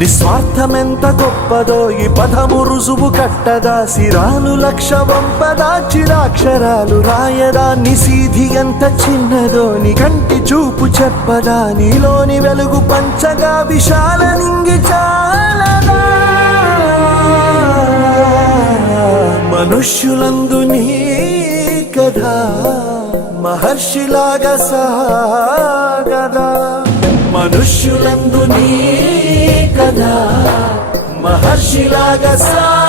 నిస్వార్థమెంత గొప్పదో ఈ పదము రుజువు కట్టదా, సిరాలు లక్ష వంపదా, చిరాక్షరాలు రాయదా, నిసీధి ఎంత చిన్నదో నీ కంటి చూపు చెప్పదా, నీలోని వెలుగు పంచగా విశాల నింగి చాలదా. మనుష్యులందు నీ కథ మహర్షిలాగా సాగదా, మనుష్యులందు నీ కథ మహర్షిలాగా సాగదా.